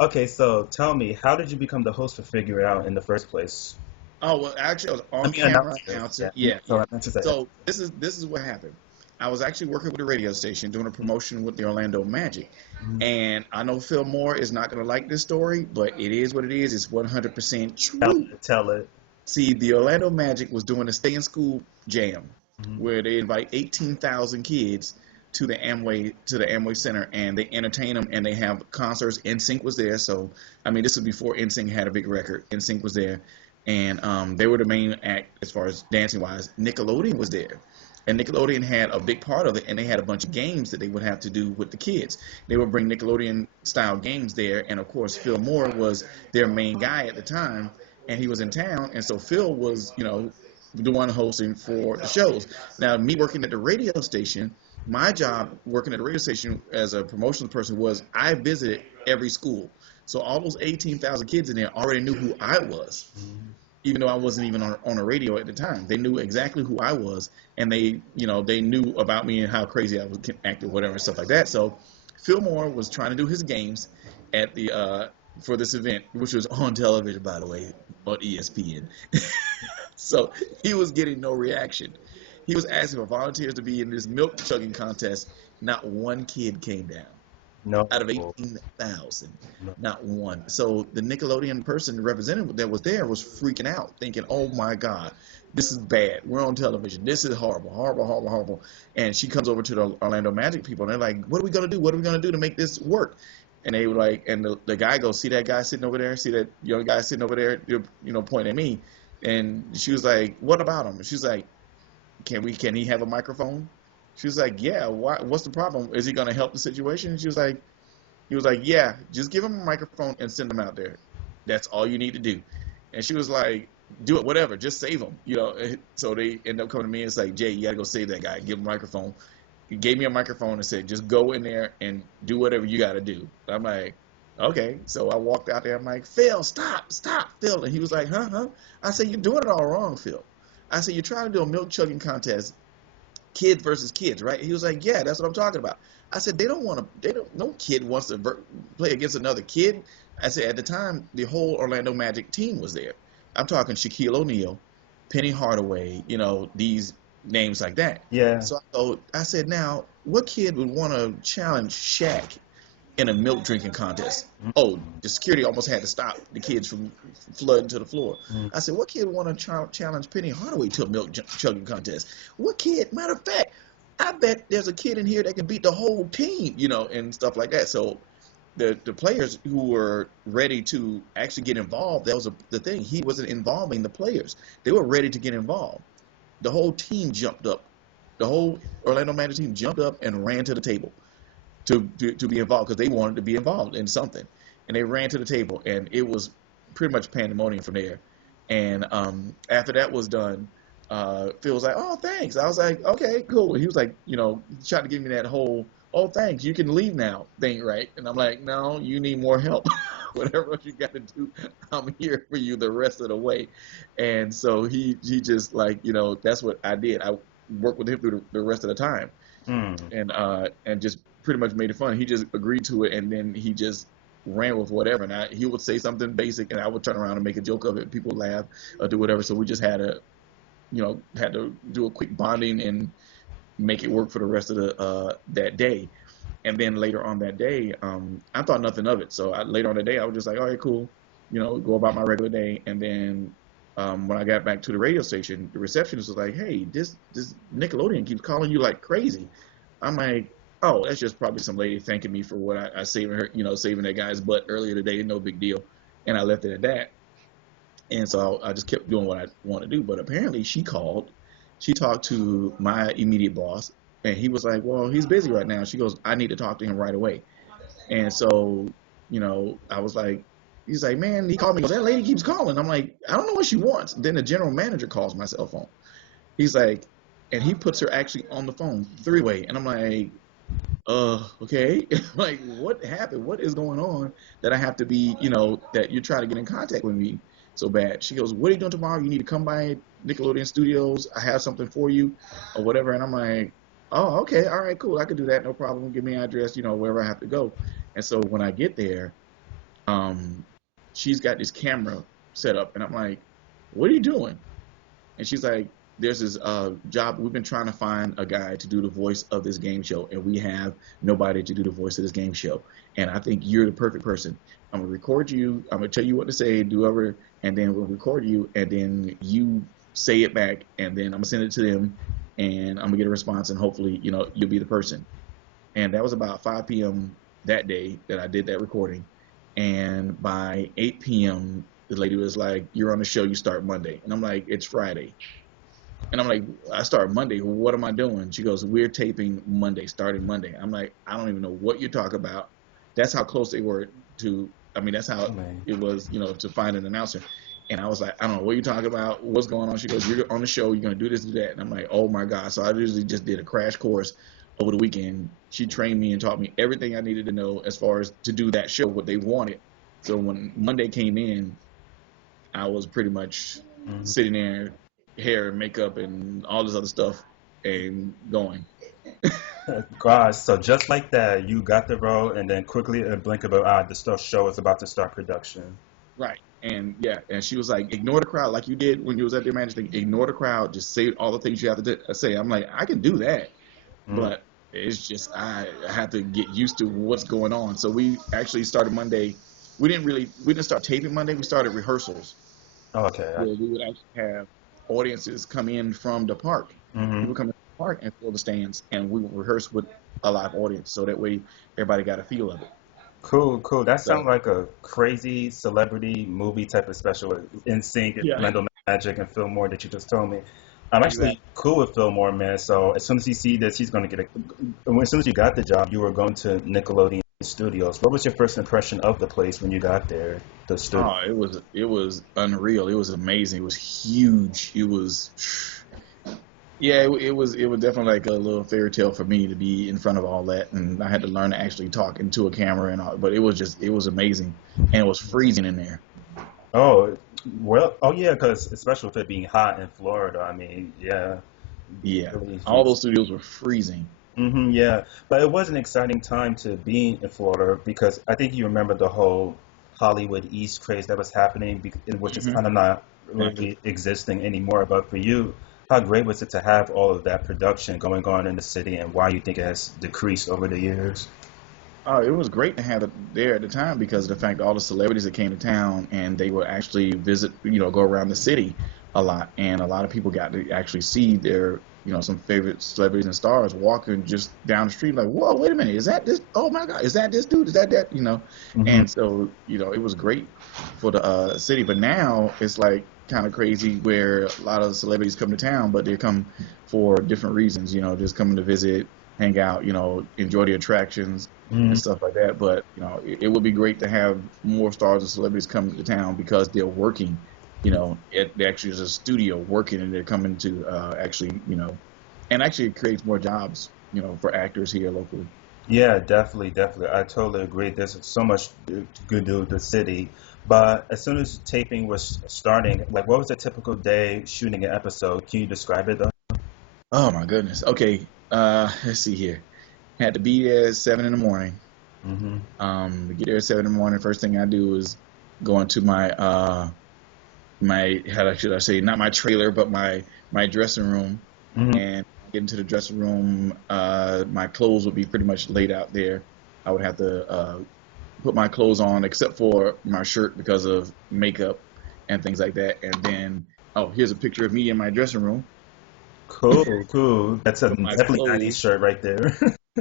Okay, so tell me, how did you become the host for Figure It Out in the first place? Oh well, actually, I was I on mean, camera announcer. announcer. Yeah, Yeah, so yeah. I meant to say that. So this is what happened. I was actually working with a radio station doing a promotion with the Orlando Magic, Mhm. and I know Phil Moore is not going to like this story, but it is what it is. It's 100% Tell true. it, tell it. See, the Orlando Magic was doing a stay in school jam Mhm. where they invite 18,000 kids to the Amway Center, and they entertain them and they have concerts. NSYNC was there, so I mean this was before NSYNC had a big record. NSYNC was there, and they were the main act as far as dancing wise. Nickelodeon was there. And Nickelodeon had a big part of it, and they had a bunch of games that they would have to do with the kids. They would bring Nickelodeon style games there, and of course Phil Moore was their main guy at the time, and he was in town, and so Phil was, the one hosting for the shows. Now, me working at the radio station, my job working at the radio station as a promotional person was I visited every school. So all those 18,000 kids in there already knew who I was, Mhm. even though I wasn't even on a radio at the time. They knew exactly who I was, and they knew about me and how crazy I was acting, whatever, and stuff like that. So Fillmore was trying to do his games at the for this event, which was on television, by the way, on ESPN. So he was getting no reaction. He was asking for volunteers to be in this milk chugging contest. Not one kid came down No, out of 18,000, no. not one. So the Nickelodeon person, the representative that was there, was freaking out, thinking, "Oh my God, this is bad. We're on television. This is horrible, horrible, horrible, horrible." And she comes over to the Orlando Magic people, and they're like, "What are we gonna do? What are we gonna do to make this work?" And they were like, and the guy goes, "See that guy sitting over there? See that young guy sitting over there? Pointing at me." And she was like, "What about him?" And she's like, Can he have a microphone?" She was like, "Yeah. What's the problem? Is he gonna help the situation?" And he was like, "Yeah, just give him a microphone and send him out there. That's all you need to do." And she was like, "Do it, whatever, just save him." So they end up coming to me and it's like, "Jay, you gotta go save that guy. Give him a microphone." He gave me a microphone and said, "Just go in there and do whatever you gotta do." I'm like, "Okay." So I walked out there. I'm like, "Phil, stop, Phil." And he was like, "Huh?" I said, "You're doing it all wrong, Phil." I said, "You're trying to do a milk chugging contest, kids versus kids, right?" He was like, "Yeah, that's what I'm talking about." I said, "They don't want to. They don't. No kid wants to play against another kid." I said, at the time, the whole Orlando Magic team was there. I'm talking Shaquille O'Neal, Penny Hardaway, these names like that. Yeah. So I said, now, what kid would want to challenge Shaq in a milk drinking contest? Oh, the security almost had to stop the kids from flooding to the floor. Mhm. I said, what kid would want to challenge Penny Hardaway to a milk chugging contest? What kid? Matter of fact, I bet there's a kid in here that can beat the whole team, and stuff like that. So the players who were ready to actually get involved, that was the thing. He wasn't involving the players. They were ready to get involved. The whole team jumped up. The whole Orlando Magic team jumped up and ran to the table to be involved because they wanted to be involved in something. And they ran to the table, and it was pretty much pandemonium from there. And after that was done, Phil was like, "Oh, thanks." I was like, "Okay, cool." He was like, he tried to give me that whole, "Oh, thanks, you can leave now" thing, right? And I'm like, "No, you need more help. Whatever you got to do, I'm here for you the rest of the way." And so he just like, that's what I did. I worked with him through the rest of the time, Mm. and just pretty much made it fun. He just agreed to it, and then he just ran with whatever. And he would say something basic, and I would turn around and make a joke of it. People laugh or do whatever. So we just had to do a quick bonding and make it work for the rest of the that day. And then later on that day, I thought nothing of it. So later on that day, I was just like, "All right, cool," go about my regular day. And then when I got back to the radio station, the receptionist was like, "Hey, this Nickelodeon keeps calling you like crazy." I'm like, "Oh, that's just probably some lady thanking me for what I saving her, saving that guy's butt earlier today. No big deal." And I left it at that. And so I just kept doing what I want to do. But apparently she called, she talked to my immediate boss, and he was like, "Well, he's busy right now." She goes, "I need to talk to him right away." And so, I was like, he's like, "Man," he called me, goes, "That lady keeps calling." I'm like, "I don't know what she wants." Then the general manager calls my cell phone. He's like, and he puts her actually on the phone, three-way. And I'm like, okay. Like, what happened? What is going on that I have to be, that you're trying to get in contact with me so bad? She goes, "What are you doing tomorrow? You need to come by Nickelodeon Studios. I have something for you," or whatever. And I'm like, "Oh, okay. All right, cool. I can do that. No problem. Give me an address, wherever I have to go." And so when I get there, she's got this camera set up, and I'm like, what are you doing? And she's like, there's this job. We've been trying to find a guy to do the voice of this game show, and we have nobody to do the voice of this game show. And I think you're the perfect person. I'm gonna record you. I'm gonna tell you what to say, do whatever, and then we'll record you, and then you say it back, and then I'm gonna send it to them, and I'm gonna get a response, and hopefully, you'll be the person. And that was about 5 p.m. that day that I did that recording. And by 8 p.m., the lady was like, "You're on the show. You start Monday." And I'm like, "It's Friday." And I'm like, "I start Monday. What am I doing?" She goes, "We're taping Monday, starting Monday." I'm like, "I don't even know what you're talking about." That's how close they were to. I mean, that's how it was, to find an announcer. And I was like, "I don't know what you're talking about. What's going on?" She goes, "You're on the show. You're gonna do this, do that." And I'm like, "Oh my God!" So I usually just did a crash course over the weekend. She trained me and taught me everything I needed to know as far as to do that show, what they wanted. So when Monday came in, I was pretty much sitting there, hair and makeup and all this other stuff, and going. Gosh, so just like that, you got the role, and then quickly in a blink of an eye, the show is about to start production. Right. And yeah, and she was like, "Ignore the crowd like you did when you was at the manager thing. Ignore the crowd. Just say all the things you have to say." I'm like, I can do that, but it's just I have to get used to what's going on. So we actually started Monday. We didn't start taping Monday. We started rehearsals. Oh, okay. Where we would actually have audiences come in from the park. People come in the park and fill the stands, and we would rehearse with a live audience, so that way everybody got a feel of it. Cool, cool. That So sounds like a crazy celebrity movie type of special with NSYNC and yeah, Lando Magic and Phil Moore that you just told me. I'm actually exactly. cool with Phil Moore, man. So as soon as he see this, he's going to get as soon as you got the job, you were going to Nickelodeon Studios. What was your first impression of the place when you got there, the studio? Oh, it was unreal. It was amazing. It was huge. It was yeah. It was definitely like a little fairy tale for me to be in front of all that, and I had to learn to actually talk into a camera and all. But it was amazing, and it was freezing in there. Oh, well, oh yeah, because especially with it being hot in Florida, I mean, yeah, Yeah, really all freezing. those studios were freezing. Yeah, but it was an exciting time to be in Florida because I think you remember the whole Hollywood East craze that was happening, which is Hmm. kind of not Exactly. really existing anymore. But for you, how great was it to have all of that production going on in the city, and why you think it has decreased over the years? Oh, it was great to have it there at the time because of the fact all the celebrities that came to town and they would actually visit, go around the city a lot, and a lot of people got to actually see their, some favorite celebrities and stars walking just down the street like, whoa, wait a minute, is that this? Oh my God, is that this dude? Is that that? Hmm. And so, it was great for the city, but now it's like kind of crazy where a lot of celebrities come to town, but they come for different reasons, just coming to visit, hang out, enjoy the attractions and Hmm. stuff like that. But it would be great to have more stars and celebrities come to town because they're working. They actually is a studio working, and they're coming to actually, and actually it creates more jobs, for actors here locally. Yeah, definitely, definitely. I totally agree. There's so much good to do with the city. But as soon as taping was starting, like, what was a typical day shooting an episode? Can you describe it though? Oh my goodness. Okay, let's see here. Had to be there at 7 in the morning. Hmm. To get there at 7 in the morning, first thing I do is go into my how should I say, not my trailer but my dressing room, Hmm. and get into the dressing room. My clothes would be pretty much laid out there. I would have to put my clothes on except for my shirt because of makeup and things like that. And then, oh, here's a picture of me in my dressing room Cool, cool. That's a with my definitely clothes. 90s shirt right there.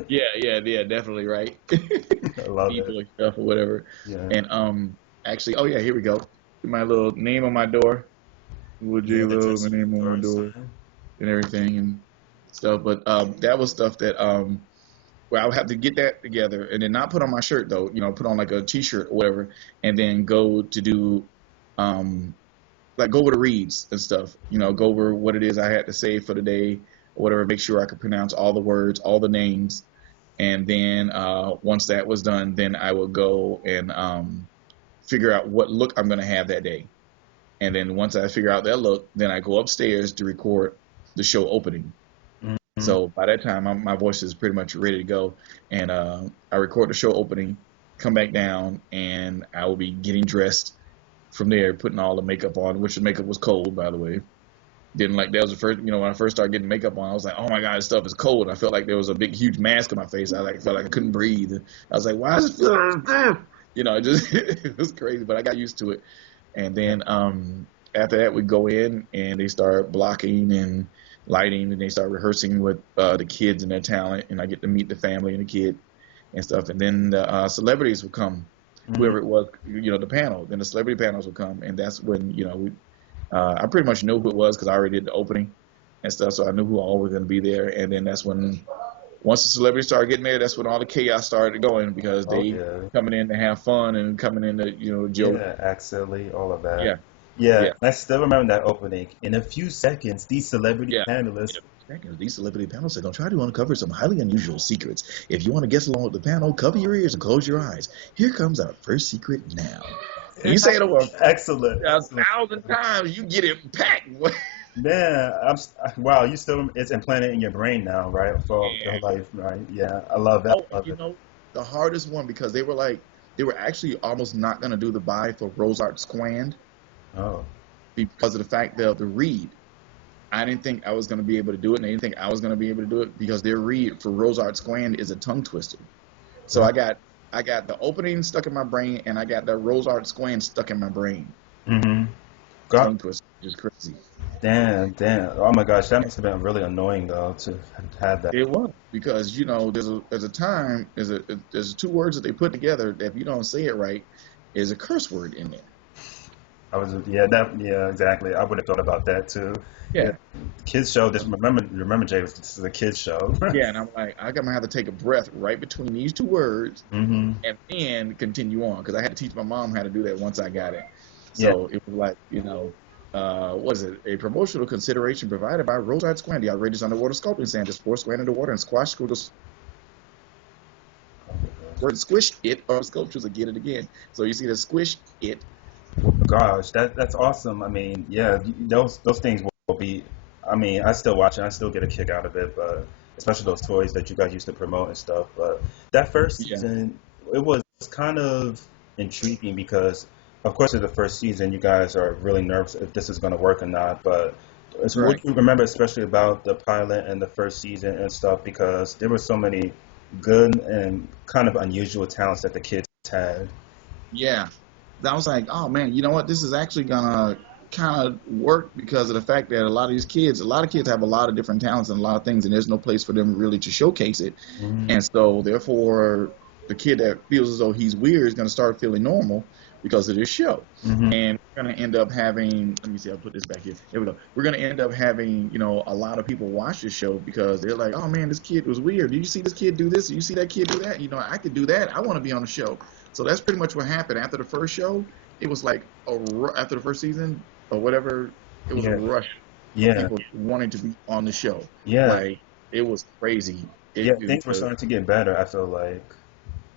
Yeah, yeah, yeah, definitely right. I love it. E-boy stuff or whatever. Yeah. And actually, oh yeah, here we go. My little name on my door. Wood J Yeah, the Love, my dressing room name on my door door sign. and everything and stuff. But that was stuff that where I would have to get that together and then not put on my shirt though, put on like a t-shirt or whatever, and then go to do um like go over the reads and stuff, go over what it is I had to say for the day or whatever, make sure I could pronounce all the words, all the names, and then once that was done, then I would go and figure out what look I'm gonna have that day. And then once I figure out that look, then I go upstairs to record the show opening. Hmm. So by that time, my voice is pretty much ready to go, and I record the show opening. come back down, and I would be getting dressed from there, putting all the makeup on, which the makeup was cold, by the way. Didn't like that was the first, when I first started getting makeup on, I was like, oh my God, this stuff is cold. I felt like there was a big, huge mask on my face. I felt like I couldn't breathe. I was like, why is it feeling this? It just it was crazy, but I got used to it. And then after that, we go in and they start blocking and lighting, and they start rehearsing with the kids and their talent, and I get to meet the family and the kid and stuff. And then the celebrities would come, whoever it was, the panel. Then the celebrity panels would come, and that's when I pretty much knew who it was because I already did the opening and stuff, so I knew who all were going to be there. And then that's when, once the celebrities started getting there, that's when all the chaos started going because they coming in to have fun and coming in to joke. Yeah, absolutely, all of that. Yeah. Yeah, I still remember that opening. In a few seconds, these celebrity panelists. These celebrity panelists are going to try to uncover some highly unusual secrets. If you want to guess along with the panel, cover your ears and close your eyes. Here comes our first secret now. And you say it over Excellent. 1,000 times, you get it packed. Man, wow, it's implanted in your brain now, right? For your life, right? Yeah, I love that. The hardest one, because they were actually almost not going to do the buy for Rosart Squand. Oh. Because of the fact that the read, I didn't think I was going to be able to do it, and they didn't think I was going to be able to do it because their read for Rosart Squand is a tongue twister. So I got the opening stuck in my brain, and I got the Rosart Squand stuck in my brain. Tongue twister, just crazy. Damn. Oh my gosh, that must have been really annoying though to have that. It was, because there's two words that they put together that if you don't say it right, is a curse word in there. Exactly. I would have thought about that too. Yeah. Kids show. This remember, Jay, this is a kids show. Yeah, and I'm like, I'm gonna have to take a breath right between these two words and then continue on, because I had to teach my mom how to do that once I got it. So it was like, what is it? A promotional consideration provided by Rosart Squand, the outrageous underwater sculpting center, sports square underwater and squash squiggles. Word squish it or sculptures will get it again. So you see the squish it. Gosh, that's awesome. I mean, yeah, those things will be. I mean, I still watch it. I still get a kick out of it, but especially those toys that you guys used to promote and stuff. But that first season, it was kind of intriguing because, of course, in the first season, you guys are really nervous if this is going to work or not. But what do you remember, especially about the pilot and the first season and stuff, because there were so many good and kind of unusual talents that the kids had. Yeah. I was like, oh man, you know what? This is actually gonna kind of work because of the fact that a lot of kids have a lot of different talents and a lot of things, and there's no place for them really to showcase it. And so therefore, the kid that feels as though he's weird is gonna start feeling normal because of this show. And we're gonna end up having, let me see, I'll put this back here. There we go. We're gonna end up having, a lot of people watch this show because they're like, oh man, this kid was weird. Did you see this kid do this? Did you see that kid do that? I could do that. I want to be on the show. So that's pretty much what happened. After the first show, it was like after the first season or whatever, it was a rush. Yeah. People wanting to be on the show. Yeah. Like, it was crazy. Things were starting to get better, I feel like,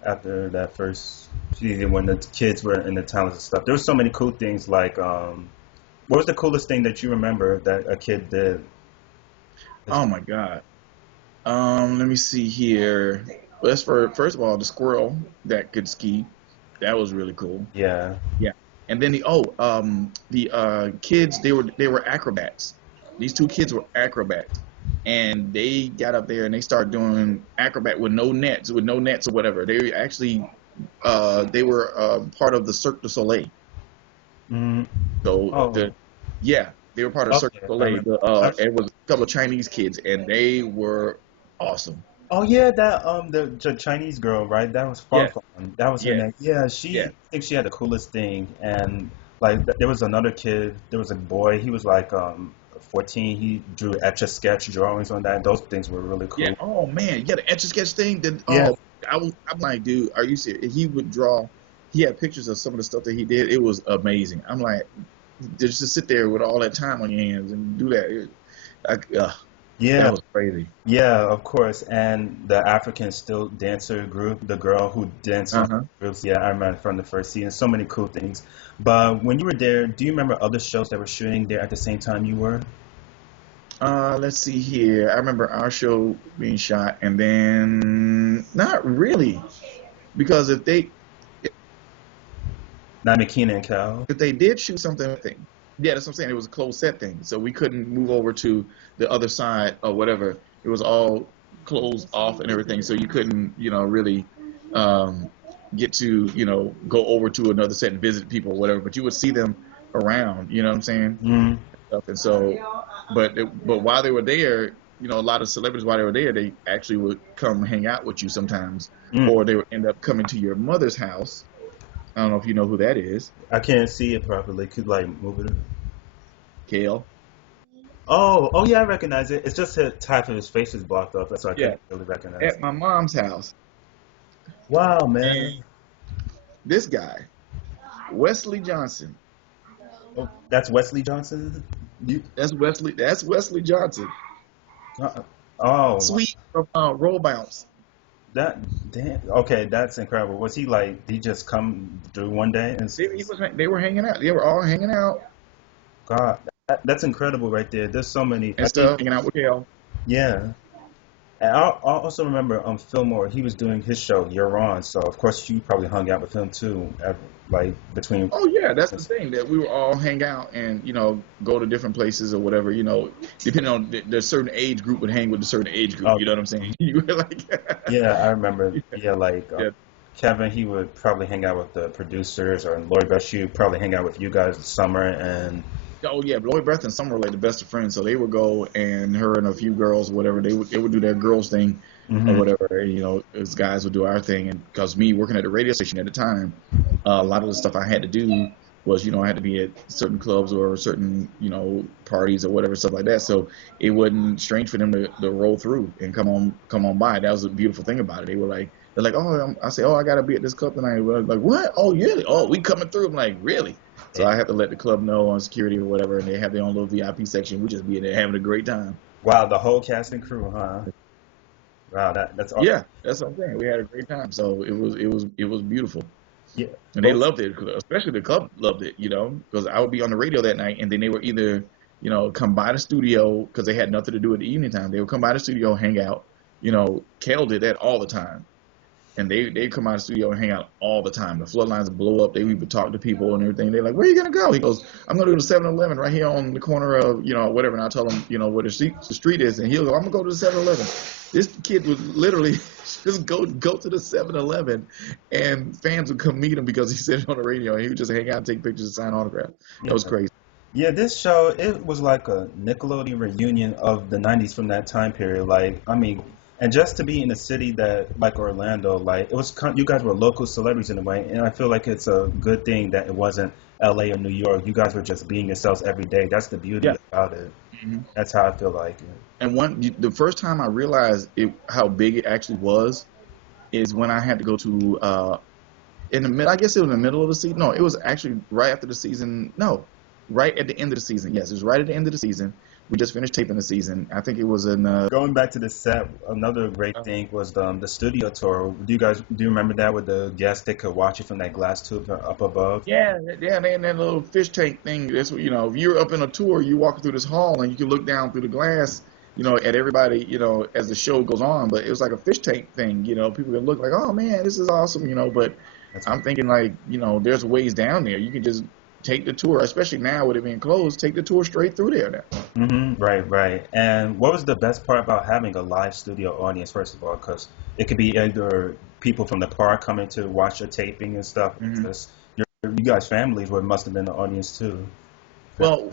after that first season when the kids were in the talents and stuff. There were so many cool things like, what was the coolest thing that you remember that a kid did? Oh my God. Let me see here. Well, that's first of all, the squirrel that could ski. That was really cool. Yeah. And then the kids, they were acrobats. These two kids were acrobats, and they got up there and they started doing acrobat with no nets or whatever. They actually they were part of the Cirque du Soleil. So they were part of Cirque du Soleil. It was a couple of Chinese kids, and they were awesome. Oh yeah, that the Chinese girl, right? That was fun. That was her name. Yeah, I think she had the coolest thing. And like there was another kid, there was a boy. He was like 14. He drew etch-a-sketch drawings on that. Those things were really cool. Yeah. Oh man, the etch-a-sketch thing. I'm like, dude, are you serious? He would draw. He had pictures of some of the stuff that he did. It was amazing. I'm like, just to sit there with all that time on your hands and do that. That was crazy. Yeah, of course. And the African still dancer group, the girl who danced on groups. Yeah, I remember from the first season. So many cool things. But when you were there, do you remember other shows that were shooting there at the same time you were? Let's see here. I remember our show being shot, and then not really, because Not McKean and Cal. But they did shoot something thing. Yeah, that's what I'm saying. It was a closed set thing, so we couldn't move over to the other side or whatever. It was all closed off and everything, so you couldn't, really um, get to, go over to another set and visit people or whatever. But you would see them around. You know what I'm saying? Mm. And so, but while they were there, a lot of celebrities while they were there, they actually would come hang out with you sometimes, Mm. or they would end up coming to your mother's house. I don't know if you know who that is. I can't see it properly. Could like move it. Kale. Oh yeah, I recognize it. It's just the type of his face is blocked off, so I Yeah, can't really recognize at it. my mom's house. Wow, man. And this guy, Wesley Johnson. Oh, that's Wesley Johnson. You. That's Wesley Johnson. Uh, oh, Sweet from Roll Bounce. that. Damn. Okay, that's incredible. Was he like? Did he just come through one day and? They were hanging out. They were all hanging out God, that's incredible right there. There's so many. and stuff, hanging out with Kale. Yeah. And I also remember Fillmore, he was doing his show Year On, so of course you probably hung out with him too, like between. Oh yeah, that's the thing, that we would all hang out and go to different places or whatever. Depending on the certain age group would hang with a certain age group. Oh, You know what I'm saying? You were like, yeah, I remember. Yeah, like yeah. Kevin, he would probably hang out with the producers, or Lloyd Bashir would probably hang out with you guys this summer, and Oh yeah, Lloyd Beth and Summer were like the best of friends, so they would go, and her and a few girls, or whatever, they would do their girls thing or hmm whatever. As guys would do our thing, and because me working at the radio station at the time, a lot of the stuff I had to do was, I had to be at certain clubs or certain, parties or whatever, stuff like that. So it wasn't strange for them to roll through and come on by. That was the beautiful thing about it. They're like, oh, I say, oh, I gotta be at this club tonight. Like, what? Oh, yeah. Oh, we coming through. I'm like, really? So I have to let the club know on security or whatever, and they have their own little VIP section. We just be in there having a great time. Wow, the whole cast and crew, huh? Wow, that's awesome. Yeah, that's what I'm saying. We had a great time. So it was beautiful. Yeah, And they loved it, especially the club loved it, because I would be on the radio that night, and then they would either, come by the studio because they had nothing to do at the evening time. They would come by the studio, hang out. Kel did that all the time. And they come out of the studio and hang out all the time. The floodlines would blow up. They would talk to people and everything. They're like, where are you going to go? He goes, I'm going to go to 7-Eleven right here on the corner of, whatever. And I'll tell him, where the street is. And he'll go, I'm going to go to the 7-Eleven. This kid would literally just go to the 7-Eleven, and fans would come meet him because he said it on the radio. And he would just hang out, take pictures, and sign autographs. That was crazy. Yeah, this show, it was like a Nickelodeon reunion of the 90s from that time period. Like, I mean, and just to be in a city that, like Orlando, like, it was, you guys were local celebrities in a way, and I feel like it's a good thing that it wasn't LA or New York. You guys were just being yourselves every day. That's the beauty about it. hmm That's how I feel like it. And the first time I realized how big it actually was is when I had to go to in the mid. I guess it was in the middle of the season. No, it was actually right after the season. No, right at the end of the season. Yes, it was right at the end of the season. We just finished taping the season. I think it was in. Going back to the set, another great thing was the studio tour. Do you remember that, with the guests, they could watch it from that glass tube up above? Yeah, yeah, they had that little fish tank thing. That's what, if you're up in a tour, you walk through this hall and you can look down through the glass, at everybody, as the show goes on. But it was like a fish tank thing. People can look like, oh man, this is awesome. But That's I'm thinking like, there's ways down there. You can just take the tour, especially now with it being closed. Take the tour straight through there now. Right. And what was the best part about having a live studio audience, first of all? Because it could be either people from the park coming to watch your taping and stuff. hmm Just you guys' families must have been the audience too. Well,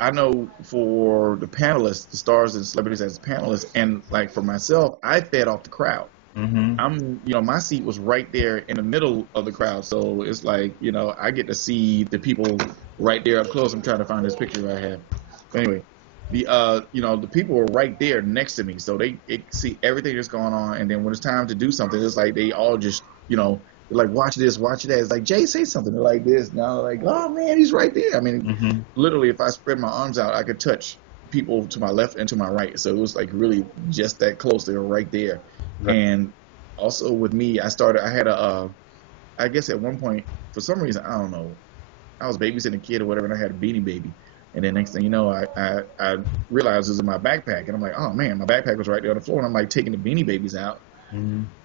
I know for the panelists, the stars and celebrities as panelists, and like for myself, I fed off the crowd. My seat was right there in the middle of the crowd, so it's like, I get to see the people right there up close. I'm trying to find this picture I have. But anyway, the people were right there next to me, so they see everything that's going on. And then when it's time to do something, it's like they all just, they're like, watch this, watch that. It's like, Jay, say something. They're like this. Now, like, oh man, he's right there. I mean, literally, if I spread my arms out, I could touch people to my left and to my right. So it was like really just that close. They were right there. Right. And also with me, I had I guess at one point, for some reason, I don't know, I was babysitting a kid or whatever, and I had a Beanie Baby. And then next thing you know, I realized it was in my backpack, and I'm like, oh man, my backpack was right there on the floor, and I'm like taking the Beanie Babies out.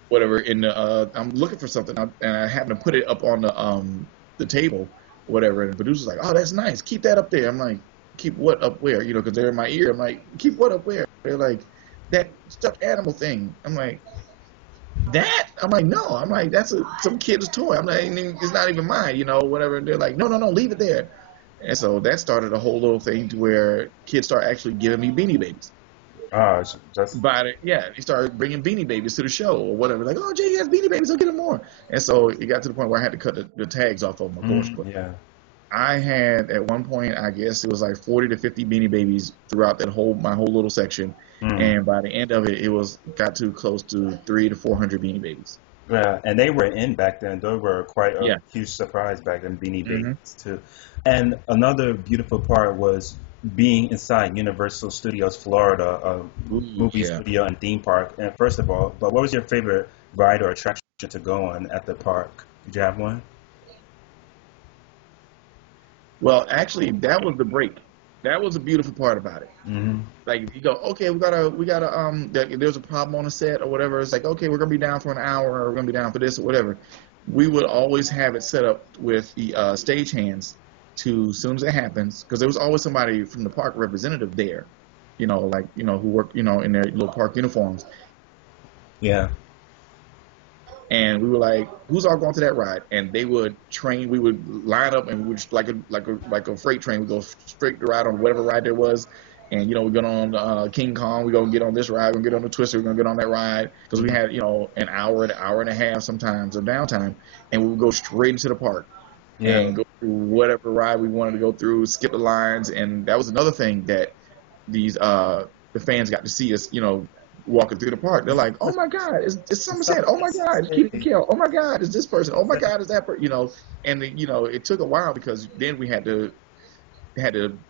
whatever. In the I'm looking for something, and I happen to put it up on the table, whatever. And the producer's like, "Oh, that's nice. Keep that up there." I'm like, "Keep what up where?" You know, because they're in my ear. I'm like, "Keep what up where?" They're like, "That stuffed animal thing." I'm like, "That?" I'm like, "No." I'm like, "That's some kid's toy." I'm like, "It's not even mine," you know, whatever. And they're like, "No, no, no, leave it there." And so that started a whole little thing to where kids start actually giving me Beanie Babies. Ah, that's But yeah, they started bringing Beanie Babies to the show or whatever. Like, "Oh, Jay has Beanie Babies, I'll get him more." And so it got to the point where I had to cut the tags off of them, of course. But yeah. I had at one point, I guess it was like 40 to 50 Beanie Babies throughout my whole little section. Mm. And by the end of it, it was got to close to 300 to 400 Beanie Babies. Yeah, and they were in back then. They were quite a Yeah. huge surprise back then, Beanie Hmm. Babies too. And another beautiful part was being inside Universal Studios Florida, a Ooh, movie yeah. studio and theme park. And first of all, but what was your favorite ride or attraction to go on at the park? Did you have one? Well, actually, that was the break. That was the beautiful part about it. Hmm. Like you go, okay, we gotta there's a problem on the set or whatever. It's like, okay, we're gonna be down for an hour, or we're gonna be down for this or whatever. We would always have it set up with the stage hands to, as soon as it happens, because there was always somebody from the park representative there, like, who worked, in their little park uniforms. Yeah. And we were like, "Who's all going to that ride?" And they would train. We would line up, and we would just, like a freight train. We go straight to ride on whatever ride there was. And we get on King Kong. We gonna get on this ride. We're gonna get on the Twister. We're gonna get on that ride because we Hmm. had an hour and a half sometimes of downtime, and we would go straight into the park Yeah. and go through whatever ride we wanted to go through. Skip the lines, and that was another thing that these the fans got to see us, walking through the park. They're like, "Oh my God, it's Somerset! Oh my God, it's Keith Hey. McHale! Oh my God, it's this person! Oh my God, is that person?" And it took a while because then we had to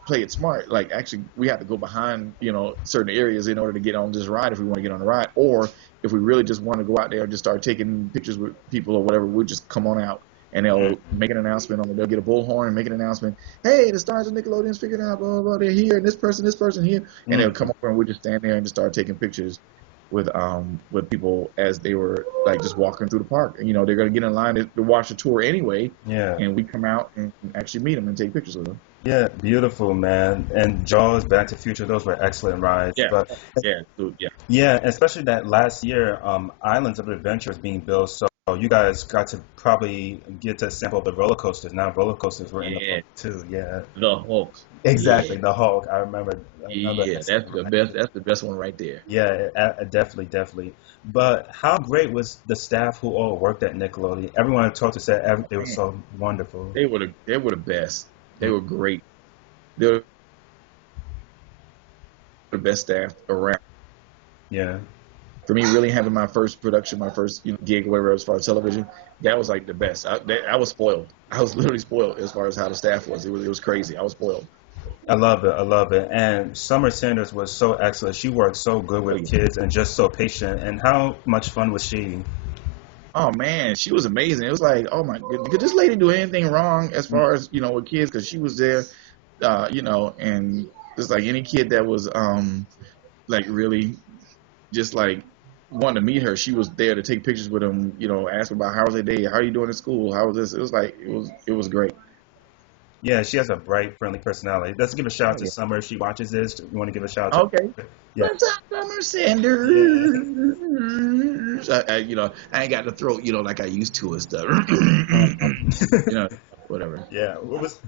play it smart. Like, actually, we had to go behind certain areas in order to get on this ride if we want to get on the ride, or if we really just want to go out there and just start taking pictures with people or whatever, we'll just come on out. And they'll make an announcement they'll get a bullhorn and make an announcement. "Hey, the stars of Nickelodeon's figured out, blah, blah, blah, they're here, and this person here." And they'll come Mm. over and we'll just stand there and just start taking pictures with people as they were like just walking through the park. And, they're gonna get in line to watch the tour anyway, Yeah. and we come out and actually meet them and take pictures with them. Yeah, beautiful, man. And Jaws, Back to the Future, those were excellent rides. Yeah, But yeah, so, yeah, yeah, especially that last year, Islands of Adventure was being built, so you guys got to probably get to sample the roller coasters. Now roller coasters were in the yeah. park too. Yeah, The Hulk. exactly. Yeah, The Hulk. I remember another yeah. That's excellent the ride. best. That's the best one right there. Yeah, definitely, definitely. But how great was the staff who all worked at Nickelodeon? Everyone I talked to said they were Man, so wonderful. they were the best. They Mm. were great. They were the best staff around. Yeah. For me, really having my first production, my first gig, whatever, as far as television, that was like the best. I was spoiled. I was literally spoiled as far as how the staff was. It was crazy. I was spoiled. I love it. I love it. And Summer Sanders was so excellent. She worked so good Oh with yeah. kids and just so patient. And how much fun was she? Oh man, she was amazing. It was like, oh my goodness, could this lady do anything wrong as Mm. far as with kids? Because she was there, and it's like any kid that was like really just like wanted to meet her, she was there to take pictures with them. Ask about how was their day, how are you doing in school, how was this. It was like it was great. Yeah, she has a bright, friendly personality. Let's give a shout out Oh to yeah. Summer if she watches this. You want to give a shout out to Okay. her? Yeah. What's up, Summer Yeah. Sanders? I ain't got the throat, like I used to and stuff. you know, Whatever. Yeah. What was?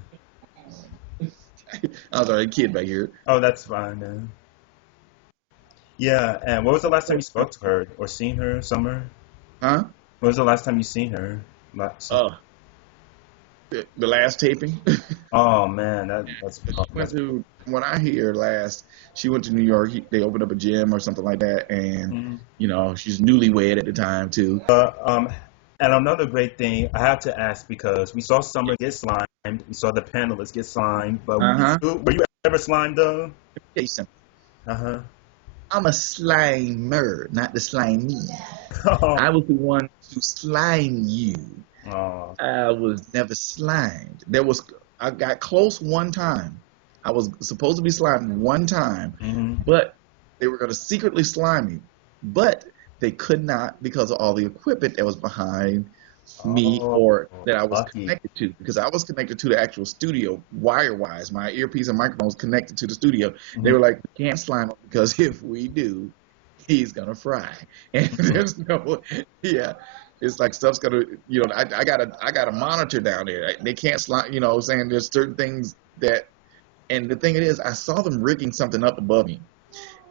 I was already a kid back here. Oh, that's fine, man. Yeah. And what was the last time you spoke to her or seen her, Summer? Huh? When was the last time you seen her? Uh, the last taping. Oh man, She went to, when I hear last, she went to New York. They opened up a gym or something like that, and Mhm. she's newlywed at the time too. And another great thing I have to ask because we saw Summer get slimed, we saw the panelists get slimed, but Uh huh. were you ever slimed though? Jason, Uh huh. I'm a slimer, not the slime me. I was the one to slime you. Oh. I was never slimed. I got close one time. I was supposed to be slimed one time, Hmm. but they were going to secretly slime me. But they could not because of all the equipment that was behind me Oh, or that I was lucky. connected to, because I was connected to the actual studio wire wise. My earpiece and microphone was connected to the studio. They Mhm. were like, we can't slime him because if we do, he's gonna fry. And there's no, yeah, it's like stuff's gonna, I got a monitor down there. They can't slime, what I'm saying, there's certain things that, and the thing it is, I saw them rigging something up above me.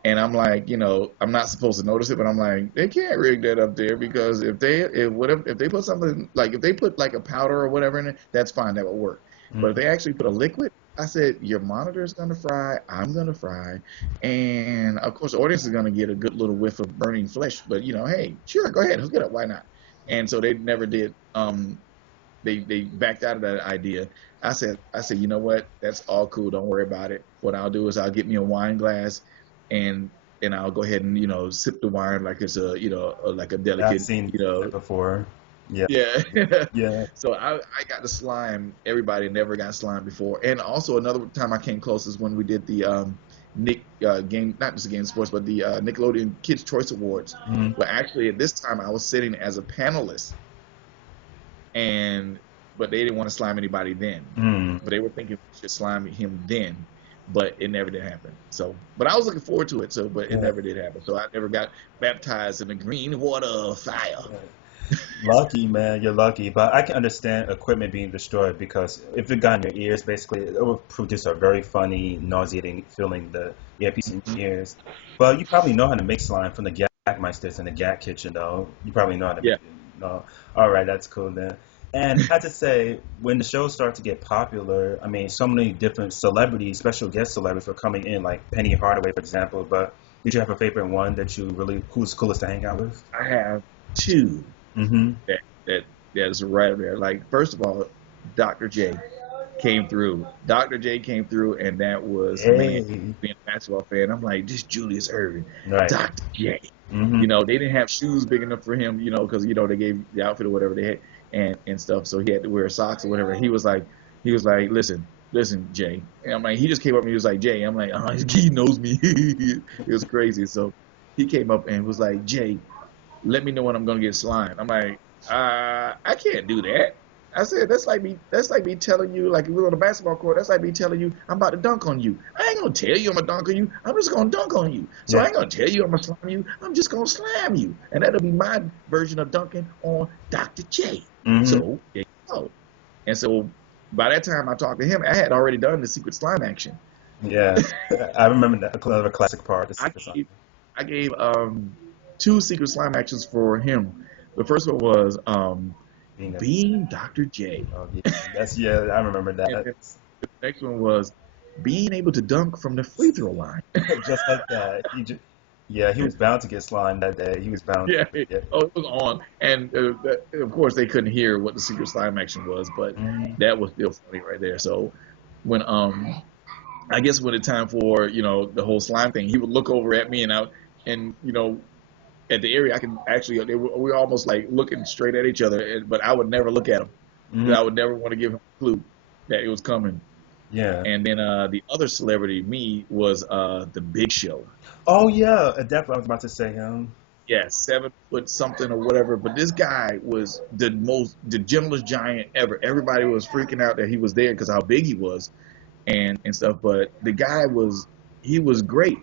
And I'm like, I'm not supposed to notice it, but I'm like, they can't rig that up there because if they put something like if they put like a powder or whatever in it, that's fine, that will work. But if Mhm. they actually put a liquid, I said, your monitor is gonna fry, I'm gonna fry, and of course the audience is gonna get a good little whiff of burning flesh. But hey, sure, go ahead, hook it up, why not? And so they never did. They backed out of that idea. I said, you know what? That's all cool. Don't worry about it. What I'll do is I'll get me a wine glass, and I'll go ahead and sip the wine like it's like a I've delicate seen that before. Yeah. yeah. Yeah. So I got the slime. Everybody never got slime before. And also another time I came close is when we did the Nick game, not just game sports, but the Nickelodeon Kids Choice Awards. Mhm. But actually at this time I was sitting as a panelist, and but they didn't want to slime anybody then. Mm. But they were thinking we should slime him then, but it never did happen. So, but I was looking forward to it. So, but it Yeah. never did happen. So I never got baptized in the green water of fire. Yeah. Lucky, man, you're lucky. But I can understand equipment being destroyed because if it got in your ears, basically, it would produce a very funny, nauseating feeling, the earpiece in Mhm. your ears. But you probably know how to make slime from the Gatmeisters in the Gat Kitchen, though. You probably know how to make Yeah. it. No. All right, that's cool then. And I have to say, when the shows start to get popular, I mean, so many different celebrities, special guest celebrities were coming in, like Penny Hardaway, for example. But did you have a favorite one that you really, who's coolest to hang out with? I have two Mm-hmm. that that that is right there. Like first of all, Dr. J came through. Dr. J came through, and that was, man, Hey. being a basketball fan. I'm like, this Julius Erving, Right. Dr. J. Mm-hmm. They didn't have shoes big enough for him, because they gave the outfit or whatever they had and stuff, so he had to wear socks or whatever. He was like, listen, Jay. And I'm like, he just came up and he was like, Jay. I'm like, he knows me. It was crazy. So he came up and was like, Jay, let me know when I'm gonna get slimed. I'm like, I can't do that. I said, that's like me telling you, like if we're on a basketball court, that's like me telling you I'm about to dunk on you. I ain't gonna tell you I'm gonna dunk on you. I'm just gonna dunk on you. So I Yeah. ain't gonna tell you I'm gonna slam you. I'm just gonna slam you. And that'll be my version of dunking on Dr. J. Mm-hmm. So there you go. And so by that time I talked to him, I had already done the secret slime action. Yeah. I remember that another classic part, the I secret song. gave I gave two secret slime actions for him. The first one was Being a, being Dr. J. oh yeah, that's yeah, I remember And that. then the next one was being able to dunk from the free throw line. Just like that. Yeah, he was bound to get slimed that day. He was bound Yeah. to get. Oh, it was on. And of course, they couldn't hear what the secret slime action was, but Mm, that was still funny right there. So when I guess when it's time for the whole slime thing, he would look over at me and at the area I can actually we were almost like looking straight at each other, but I would never look at him mm, because I would never want to give him a clue that it was coming. yeah. And then the other celebrity, me, was the Big Show. Oh yeah, definitely. I was about to say him. Yeah, 7 foot something or whatever. But this guy was the gentlest giant ever. Everybody was freaking out that he was there because how big he was and stuff. But the guy he was great,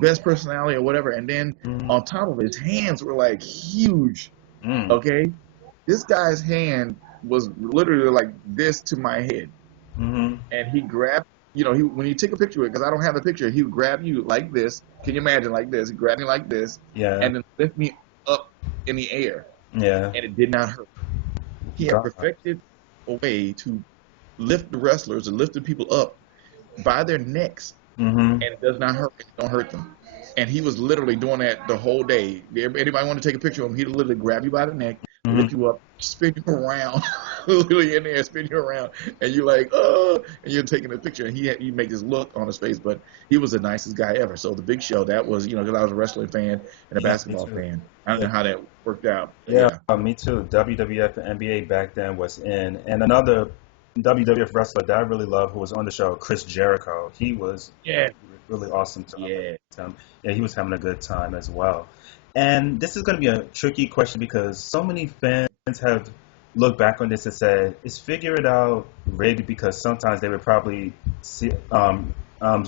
best personality or whatever. And then Mm, on top of it, his hands were like huge. mm, Okay, this guy's hand was literally like this to my head, mm-hmm. and he grabbed. When he took a picture of it, because I don't have the picture, he would grab you like this. Can you imagine like this? He grabbed me like this, Yeah, and then lift me up in the air, yeah. and it did not hurt. He had God. perfected a way to lift the wrestlers and lift the people up by their necks, Mm-hmm. and it does not hurt. It don't hurt them. And he was literally doing that the whole day. Anybody want to take a picture of him? He'd literally grab you by the neck, Mm-hmm. lift you up, spin you around, literally in there, spin you around, and you're like, oh, and you're taking a picture. And he make this look on his face, but he was the nicest guy ever. So the Big Show, that was, because I was a wrestling fan and a Yeah, me basketball too. fan. I don't Yeah, know how that worked out, but yeah, yeah. me too. WWF and NBA back then was in, and another WWF wrestler that I really love who was on the show, Chris Jericho. He was Yeah, really awesome to yeah. him. Yeah, he was having a good time as well. And this is going to be a tricky question because so many fans have looked back on this and said it's figured out rigged because sometimes they would probably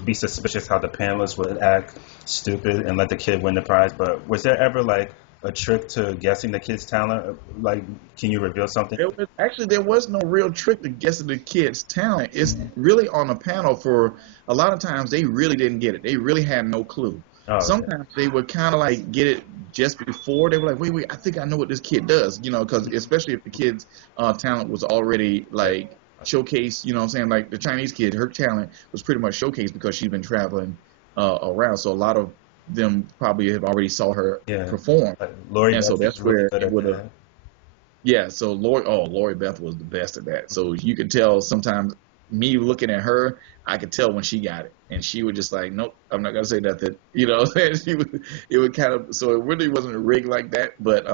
be suspicious how the panelists would act stupid and let the kid win the prize. But was there ever like a trick to guessing the kid's talent? Like, can you reveal something? There was no real trick to guessing the kid's talent. It's really on the panel for a lot of times they really didn't get it. They really had no clue. Oh, okay. Sometimes they would kind of like get it just before. They were like, wait, I think I know what this kid does, because especially if the kid's talent was already like showcased, you know what I'm saying? Like the Chinese kid, her talent was pretty much showcased because she's been traveling around. So a lot of them probably have already saw her Yeah. perform. Lori And so Beth that's is really where good it at would have. that. Yeah, so Lori Beth was the best at that. So you could tell sometimes me looking at her, I could tell when she got it, and she would just like, nope, I'm not gonna say nothing. And it would kind of, so it really wasn't a rig like that. But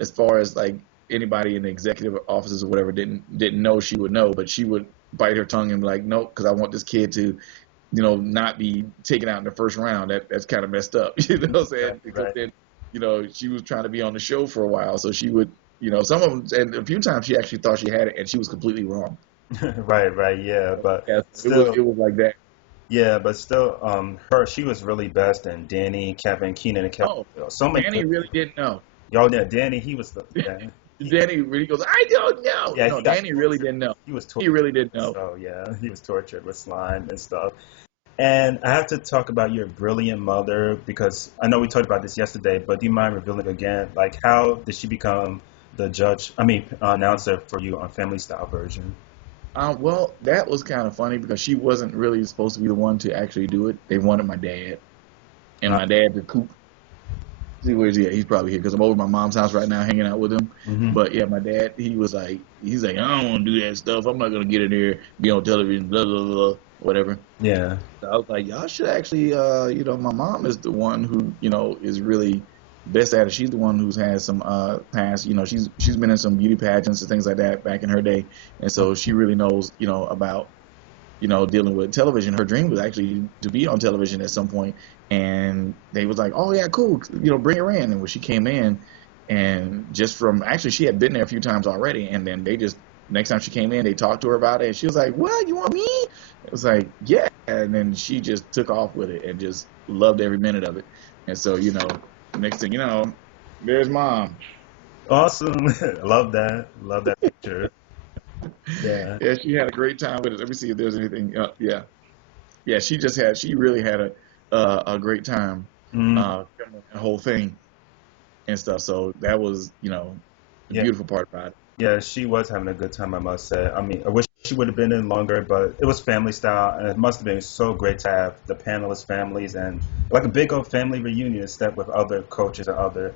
as far as like anybody in the executive offices or whatever didn't know, she would know, but she would bite her tongue and be like, nope, because I want this kid to, not be taken out in the first round. That's kind of messed up. You know what I'm saying? Right, Because right. then, she was trying to be on the show for a while, so she would. Some of them, and a few times she actually thought she had it, and she was completely wrong. Right, right, yeah, but Yeah, still, it was like that. yeah, but still, she was really best, and Danny, Kevin, Keenan, and Kevin, Oh, so many Danny good really people. didn't know. Y'all know Danny, he was the, yeah, Danny really goes, I don't know. yeah, No, he got Danny really tortured. didn't know. He was He really didn't tortured, know. so yeah, he was tortured with slime and stuff. And I have to talk about your brilliant mother because I know we talked about this yesterday, but do you mind revealing again, like how did she become the judge, announcer for you on Family Style version? Well, that was kind of funny because she wasn't really supposed to be the one to actually do it. They wanted my dad, and Uh, my dad to coop. See, where's he at? He's probably here because I'm over at my mom's house right now hanging out with him. hmm But yeah, my dad, he's like, I don't want to do that stuff. I'm not going to get in there, be on television, blah, blah, blah, whatever. Yeah. So I was like, y'all should actually, my mom is the one who, is really best at it. She's the one who's had some past, she's been in some beauty pageants and things like that back in her day. And so she really knows, about, dealing with television. Her dream was actually to be on television at some point. And they was like, oh yeah, cool, bring her in. And when she came in, and just from actually she had been there a few times already, and then they just next time she came in, they talked to her about it, and she was like, "What? You want me?" It was like, "Yeah," and then she just took off with it and just loved every minute of it. And so, next thing you know, there's mom. Awesome. Love that. Love that picture. Yeah. Yeah, she had a great time with it. Let me see if there's anything. Yeah, yeah, she really had a great time Mm, filming the whole thing and stuff. So that was, the yeah. beautiful part about it. Yeah, she was having a good time, I must say. I mean, I wish she would have been in longer, but it was family style, and it must have been so great to have the panelist families and like a big old family reunion instead with other coaches and other